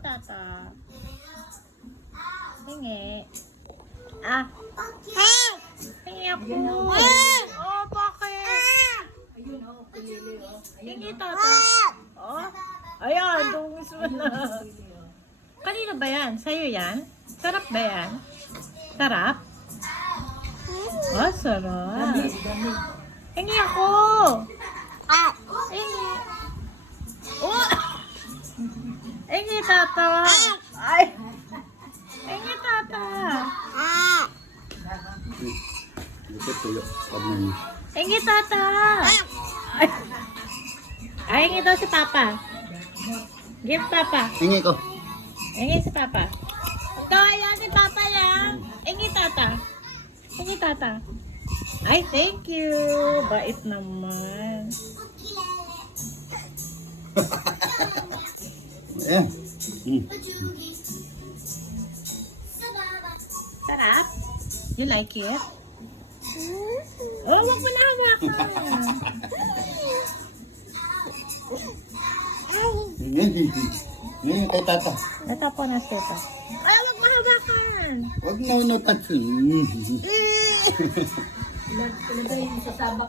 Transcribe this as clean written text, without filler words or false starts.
tata. Hingi. Ah. Hingi ako. Oh, bakit? Ayun, oh, kulili, oh. Hingi tata. Oh. Ayan, tungis mo na. Kanino ba yan? Sa'yo yan? Sarap ba yan? Sarap? Oh, sarap. Dami. Hingi ako. Hingi. Oh! Hingi tata. Ay. Hingi tata. Ito tuyo. Pagmani. Hingi tata. Ay. Ay, hingi daw si Papa. Give Papa. Hingi ko. Hingi si Papa. Kaya si Papa lang. Hingi tata. Hingi tata. Ay, thank you. Bait naman. Ayan. Sarap? You like it? Oh, wag mo na hawakan. Hingi. Hingi kay tata. Natapo na sito. Ay, wag mo hawakan. Huwag na unutan. Ilagay mo sa sabak.